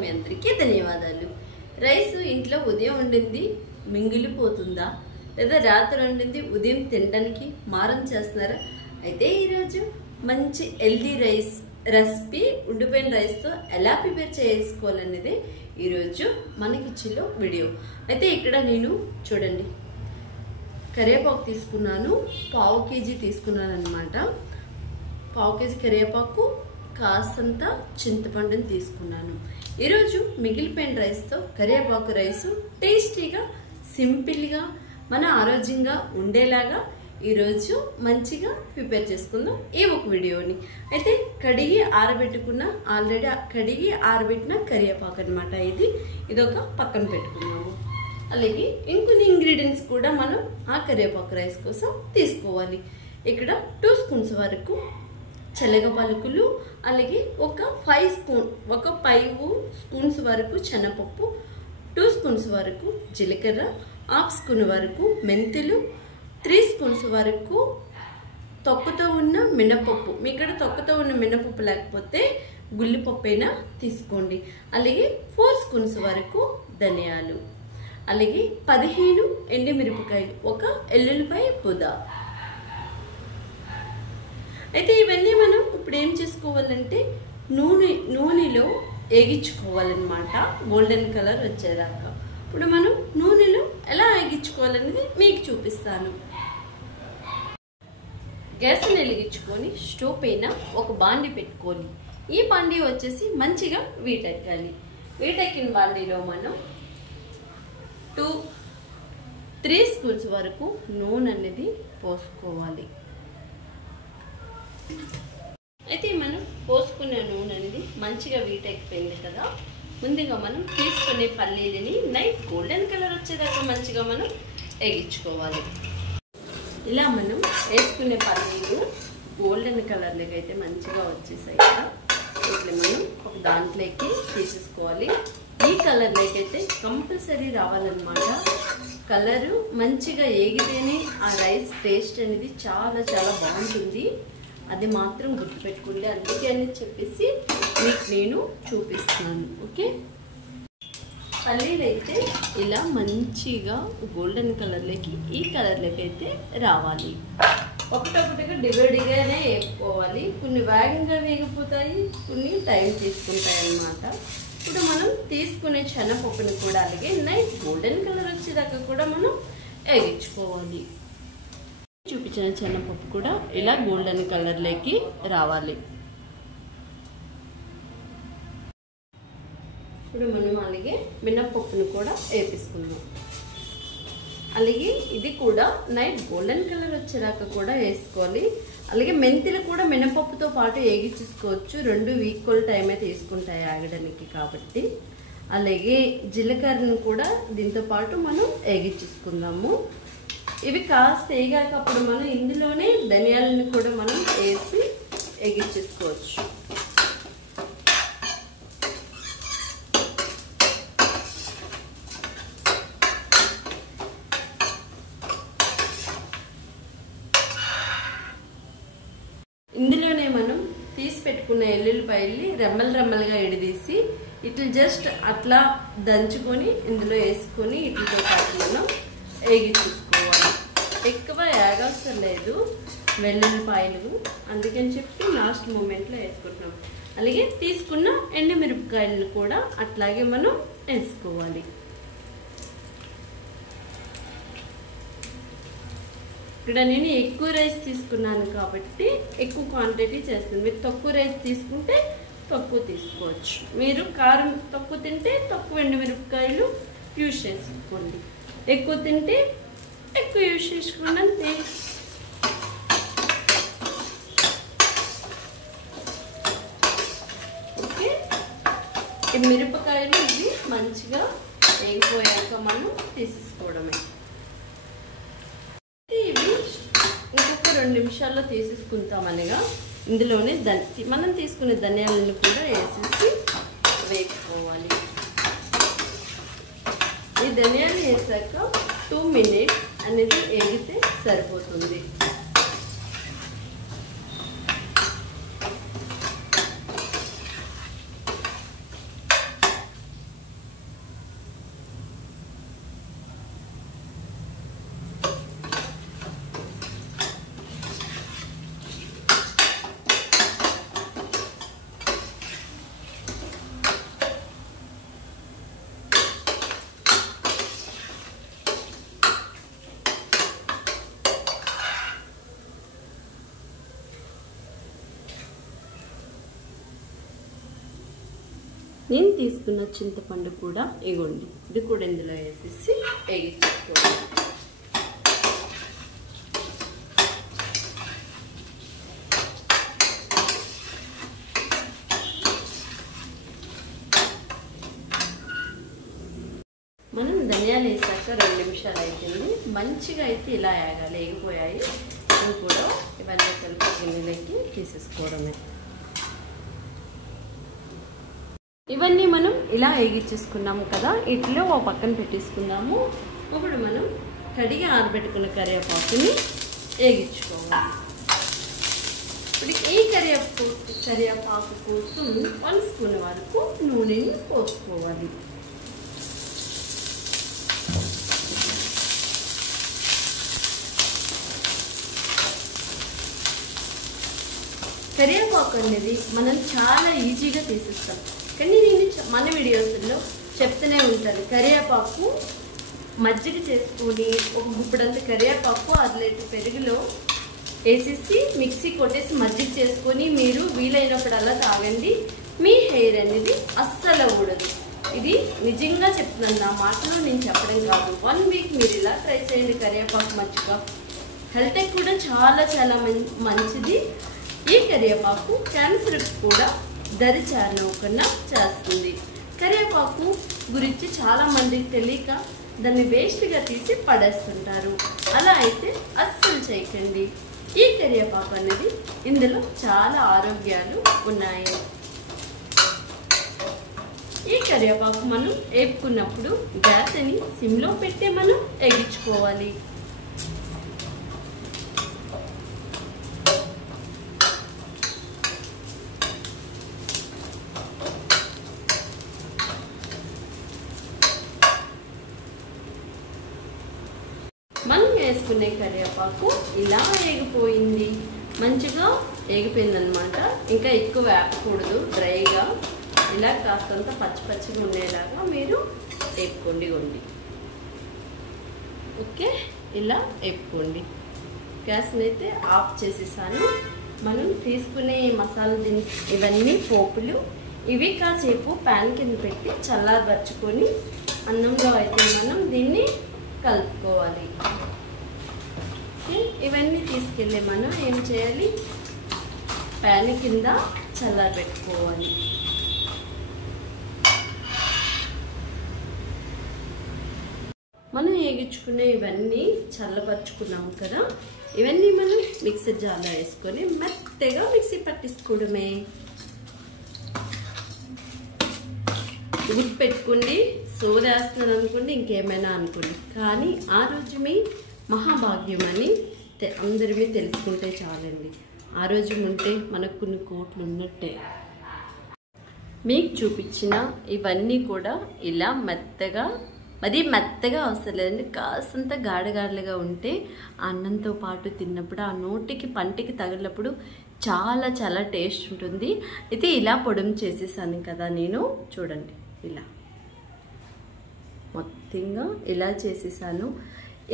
మీ అందరికీ ధన్యవాదాలు. రైస్ ఇంట్లో ఉదయం వండింది మింగిలిపోతుందా, లేదా రాత్రి వండింది ఉదయం తినడానికి మారం చేస్తున్నారా? అయితే ఈరోజు మంచి హెల్దీ రైస్ రెసిపీ ఉండిపోయిన రైస్తో ఎలా ప్రిపేర్ చేసుకోవాలనేది ఈరోజు మన కిచెన్లో వీడియో. అయితే ఇక్కడ నేను చూడండి కరివేపాకు తీసుకున్నాను, పావు కేజీ తీసుకున్నాను అనమాట. పావు కేజీ కరివేపాకు, కాసంత చింతపండుని తీసుకున్నాను. ఈరోజు మిగిలిపోయిన రైస్తో కరివేపాకు రైసు టేస్టీగా సింపుల్గా మన ఆరోగ్యంగా ఉండేలాగా ఈరోజు మంచిగా ప్రిపేర్ చేసుకుందాం ఈ ఒక వీడియోని. అయితే ఆల్రెడీ కడిగి ఆరబెట్టిన కరివేపాకు అనమాట. ఇదొక పక్కన పెట్టుకున్నాము. అలాగే ఇంకొన్ని ఇంగ్రీడియంట్స్ కూడా మనం ఆ కరివేపాకు రైస్ కోసం తీసుకోవాలి. ఇక్కడ 2 స్పూన్స్ వరకు శనగ పలుకులు, అలాగే ఒక 5 స్పూన్స్ వరకు శనగపప్పు, 2 స్పూన్స్ వరకు జీలకర్ర, 1/2 స్పూన్ వరకు మెంతులు, 3 స్పూన్స్ వరకు తొక్కతో ఉన్న మినపప్పు. మీ ఇక్కడ తొక్కతో ఉన్న మినపప్పు లేకపోతే గుల్లిపప్పు అయినా తీసుకోండి. అలాగే 4 స్పూన్స్ వరకు ధనియాలు, అలాగే 15 ఎండుమిరపకాయలు, ఒక ఎల్లుల్లిపాయ పొద. అయితే ఇవన్నీ మనం ఇప్పుడు ఏం చేసుకోవాలంటే నూనెలో వేగించుకోవాలన్నమాట, గోల్డెన్ కలర్ వచ్చేదాకా. ఇప్పుడు మనం నూనెలో ఎలా వేగించుకోవాలనేది మీకు చూపిస్తాను. గ్యాస్ని వెలిగించుకొని స్టవ్ పైన ఒక బాండి పెట్టుకోవాలి. ఈ బాండి వచ్చేసి మంచిగా వీటెక్కాలి. వీటెక్కిన బాండీలో మనం 3 స్పూన్స్ వరకు నూనె అనేది పోసుకోవాలి. అయితే మనం పోసుకున్న నూనె అనేది మంచిగా వీటెక్కిపోయింది కదా. ముందుగా మనం తీసుకునే పల్లీలని నైట్ గోల్డెన్ కలర్ వచ్చేదాకా మంచిగా మనం వేగించుకోవాలి. ఇలా మనం వేసుకునే పల్లీలు గోల్డెన్ కలర్లోకి అయితే మంచిగా వచ్చేసాయి కదా. ఇట్లా మనం ఒక దాంట్లోకి తీసేసుకోవాలి. ఈ కలర్లోకి అయితే కంపల్సరీ రావాలన్నమాట. కలరు మంచిగా వేగితేనే ఆ రైస్ టేస్ట్ అనేది చాలా చాలా బాగుంటుంది. అది మాత్రం గుర్తుపెట్టుకోండి. అందుకే అని చెప్పేసి మీకు నేను చూపిస్తున్నాను. ఓకే, పల్లీలు అయితే ఇలా మంచిగా గోల్డెన్ కలర్లోకి ఈ కలర్లోకి అయితే రావాలి. ఒకటొకటిగా డివైడ్గానే వేసుకోవాలి. కొన్ని వేగంగా వేగిపోతాయి, కొన్ని టైం తీసుకుంటాయి అన్నమాట. ఇప్పుడు మనం తీసుకునే శనగపప్పుని కూడా అలాగే నైట్ గోల్డెన్ కలర్ వచ్చేదాకా కూడా మనం వేగించుకోవాలి. చూపించిన శనగపప్పు కూడా ఇలా గోల్డెన్ కలర్లోకి రావాలి. ఇప్పుడు మనం అలాగే మినపప్పును కూడా వేపించుకుందాం. అలాగే ఇది కూడా నైట్ గోల్డెన్ కలర్ వచ్చేదాకా కూడా వేసుకోవాలి. అలాగే మెంతులు కూడా మినపప్పుతో పాటు వేగించుకోవచ్చు. 2 ఈక్వల్ టైమే తీసుకుంటాయి ఆగడానికి కాబట్టి. అలాగే జీలకర్రను కూడా దీంతో పాటు మనం వేగించుకుందాము. ఇవి కాస్త వేగాక అప్పుడు మనం ఇందులోనే ధనియాలను కూడా మనం వేసి వేగించేసుకోవచ్చు. ఇందులోనే మనం తీసి పెట్టుకున్న ఎల్లుల్లిపాయల్ని రెమ్మలుగా ఎడిదీసి ఇట్లా జస్ట్ అట్లా దంచుకొని ఇందులో వేసుకొని ఇట్లతో పాటు మనం వేగించుకోవాలి. ఎక్కువ వేగవసరం లేదు వెల్లుల్లిపాయలు, అందుకని చెప్పి లాస్ట్ మూమెంట్లో వేసుకుంటున్నాం. అలాగే తీసుకున్న ఎండుమిరపకాయలను కూడా అట్లాగే మనం వేసుకోవాలి. ఇక్కడ నేను ఎక్కువ రైస్ తీసుకున్నాను కాబట్టి ఎక్కువ క్వాంటిటీ చేస్తాను. మీరు తక్కువ రైస్ తీసుకుంటే తక్కువ తీసుకోవచ్చు. మీరు కారం తక్కువ తింటే తక్కువ ఎండుమిరపకాయలు యూజ్ చేసుకోండి, ఎక్కువ తింటే ఎక్కువ యూజ్ చేసుకోండి అంతే. ఓకే, ఈ మిరపకాయలు ఇవి మంచిగా వేగిపోయాక మనం తీసేసుకోవడమే. ఇవి ఇంకొక 2 నిమిషాల్లో తీసేసుకుంటామనగా ఇందులోనే మనం తీసుకునే ధనియాలను కూడా వేసేసి వేసుకోవాలి. ఈ ధనియాలు వేసాక 2 మినిట్స్ అనేది వేగితే సరిపోతుంది. నేను తీసుకున్న చింతపండు కూడా ఇగోండి, ఇది కూడా ఇందులో వేసేసి వేగించుకోవాలి. మనం ధనియాలు వేసాక 2 నిమిషాలు అయిపోయింది. మంచిగా అయితే ఇలా వేగాలి, వేగిపోయాయి. ఇవి కూడా ఇవన్నీ కలిపి గిన్నెలోకి తీసేసుకోవడమే. ఇవన్నీ మనం ఇలా వేగించేసుకున్నాము కదా, ఇట్లో ఒక పక్కన పెట్టేసుకున్నాము. ఇప్పుడు మనం కడిగి ఆరబెట్టుకున్న కరివేపాకుని వేగించుకోవాలి. ఇప్పుడు ఈ కరివేపాకు కోసం 1 స్పూన్ వరకు నూనెని పోసుకోవాలి. కరివేపాకు అనేది మనం చాలా ఈజీగా తీసేస్తాం, కానీ నేను మన వీడియోస్లో చెప్తూనే ఉంటాను. కరివేపాకు మజ్జిగ చేసుకొని ఒక గుప్పిడంత కరివేపాకు 1 లీటర్ పెరుగులో వేసేసి మిక్సీ కొట్టేసి మజ్జిగ చేసుకొని మీరు వీలైనప్పుడు అలా తాగండి. మీ హెయిర్ అనేది అస్సలు ఊడదు. ఇది నిజంగా చెప్తున్నాను, నా మాటలో నేను చెప్పడం కాదు. 1 వీక్ మీరు ఇలా ట్రై చేయండి. కరివేపాకు మజ్జిగ హెల్త్కి కూడా చాలా చాలా మంచిది. ఈ కరివేపాకు క్యాన్సర్ కూడా దరి చేరనివ్వకుండా చేస్తుంది. కరివేపాకు గురించి చాలా మందికి తెలియక దాన్ని వేస్ట్గా తీసి పడేస్తుంటారు. అలా అయితే అస్సలు చేయకండి. ఈ కరివేపాకు అనేది ఇందులో చాలా ఆరోగ్యాలు ఉన్నాయి. ఈ కరివేపాకు మనం వేపుకున్నప్పుడు గ్యాస్ని సిమ్లో పెట్టే మనం వేగించుకోవాలి. మనం వేసుకునే కరివేపాకు ఇలా వేగిపోయింది, మంచిగా వేగిపోయిందనమాట. ఇంకా ఎక్కువ వేపకూడదు, డ్రైగా ఇలా కాస్తంత పచ్చి పచ్చిగా ఉండేలాగా మీరు వేపుకోండి. ఓకే, ఇలా వేపుకోండి. గ్యాస్ని అయితే ఆఫ్ చేసేసాను. మనం తీసుకునే మసాలా దినుసు ఇవన్నీ పోపులు, ఇవి కాసేపు ప్యాన్ కింద పెట్టి చల్లారబరుచుకొని అన్నంలో అయితే మనం దీన్ని కలుపుకోవాలి. ఇవన్నీ తీసుకెళ్ళి మనం ఏం చేయాలి, ప్యాన్ కింద చల్లారబెట్టుకోవాలి. మనం వేగించుకునే ఇవన్నీ చల్లబరుచుకున్నాము కదా, ఇవన్నీ మనం మిక్సీ జార్లో వేసుకొని మెత్తగా మిక్సీ పట్టేసుకోవడమే. గుర్తుపెట్టుకోండి, సోదేస్తున్నాను అనుకోండి, ఇంకేమైనా అనుకోండి, కానీ ఆ రోజు మీ మహాభాగ్యం అని అందరివి తెలుసుకుంటే చాలండి. ఆ రోజు ఉంటే మనకు కొన్ని కోట్లు ఉన్నట్టే. మీకు చూపించిన ఇవన్నీ కూడా ఇలా మెత్తగా, మరీ మెత్తగా అవసరం లేదండి, కాస్తంత గాడగాడలుగా ఉంటే అన్నంతో పాటు తిన్నప్పుడు ఆ నోటికి పంటికి తగిలినప్పుడు చాలా చాలా టేస్ట్ ఉంటుంది. అయితే ఇలా పొడుము చేసేసాను కదా నేను, చూడండి ఇలా మొత్తంగా ఇలా చేసేసాను.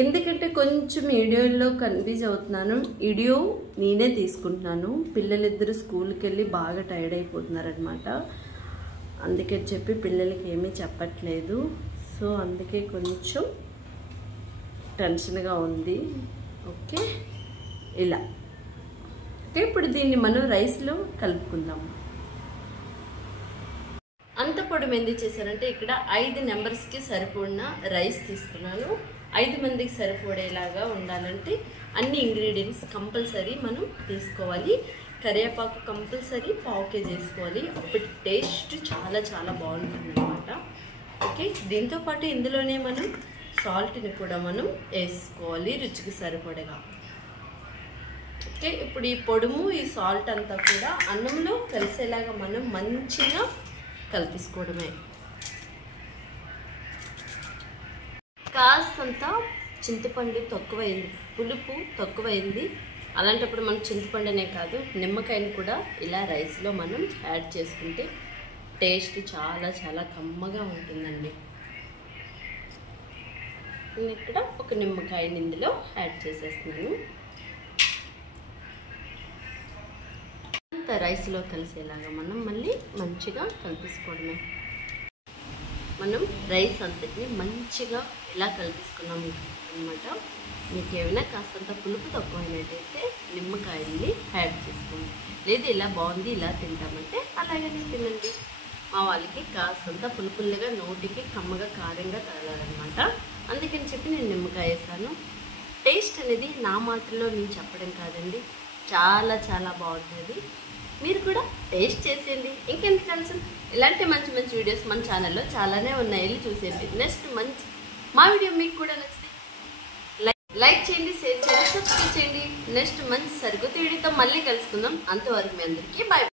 ఎందుకంటే కొంచెం వీడియోలో కన్ఫ్యూజ్ అవుతున్నాను. వీడియో నేనే తీసుకుంటున్నాను, పిల్లలిద్దరు స్కూల్కి వెళ్ళి బాగా టైర్డ్ అయిపోతున్నారనమాట. అందుకని చెప్పి పిల్లలకి ఏమీ చెప్పట్లేదు. సో అందుకే కొంచెం టెన్షన్గా ఉంది. ఓకే, ఇలా ఓకే. ఇప్పుడు దీన్ని మనం రైస్లో కలుపుకుందాము. అంత పొడి ఎందుకు చేశానంటే ఇక్కడ 5 నెంబర్స్కి సరిపడిన రైస్ తీసుకున్నాను. 5 మందికి సరిపడేలాగా ఉండాలంటే అన్ని ఇంగ్రీడియంట్స్ కంపల్సరీ మనం తీసుకోవాలి. కరివేపాకు కంపల్సరీ 1/2 kg వేసుకోవాలి, అప్పుడు టేస్ట్ చాలా చాలా బాగుంటుంది అనమాట. ఓకే, దీంతోపాటు ఇందులోనే మనం సాల్ట్ని కూడా మనం వేసుకోవాలి రుచికి సరిపడగా. ఓకే, ఇప్పుడు ఈ పొడుము ఈ సాల్ట్ అంతా కూడా అన్నంలో కలిసేలాగా మనం మంచిగా కలిపేసుకోవడమే. కాస్తంత చింతపండు తక్కువైంది, పులుపు తక్కువైంది. అలాంటప్పుడు మనం చింతపండునే కాదు నిమ్మకాయని కూడా ఇలా రైస్లో మనం యాడ్ చేసుకుంటే టేస్ట్ చాలా చాలా కమ్మగా ఉంటుందండి. నేను ఇక్కడ ఒక నిమ్మకాయని ఇందులో యాడ్ చేసేస్తున్నాను. అంత రైస్లో కలిసేలాగా మనం మళ్ళీ మంచిగా కలిపేసుకోవడమే. మనం రైస్ అంతటిని మంచిగా ఇలా కలిపేసుకున్నాం అనమాట. మీకు ఏమైనా కాస్తంత పులుపు తక్కువైనట్టయితే నిమ్మకాయల్ని యాడ్ చేసుకోండి. లేదు ఇలా బాగుంది ఇలా తింటామంటే అలాగనే తినండి. మా వాళ్ళకి కాస్తంత పులుపులుగా నోటికి కమ్మగా కారంగా తగలాలన్నమాట. అందుకని చెప్పి నేను నిమ్మకాయ వేసాను. టేస్ట్ అనేది నా మాటల్లో నేను చెప్పడం కాదండి, చాలా చాలా బాగుంటుంది. మీరు కూడా టేస్ట్ చేసేయండి. ఇంకెందుకు కలిసి ఇలాంటి మంచి మంచి వీడియోస్ మన ఛానల్లో చాలానే ఉన్నాయి, వెళ్ళి చూసేయండి. నెక్స్ట్ మంచి మా వీడియో మీకు కూడా నచ్చితే లైక్ చేయండి, షేర్ చేయండి, సబ్స్క్రైబ్ చేయండి. నెక్స్ట్ మంచి సరికొత్త వీడియోతో మళ్ళీ కలుసుకుందాం. అంతవరకు మీ అందరికీ బాయ్.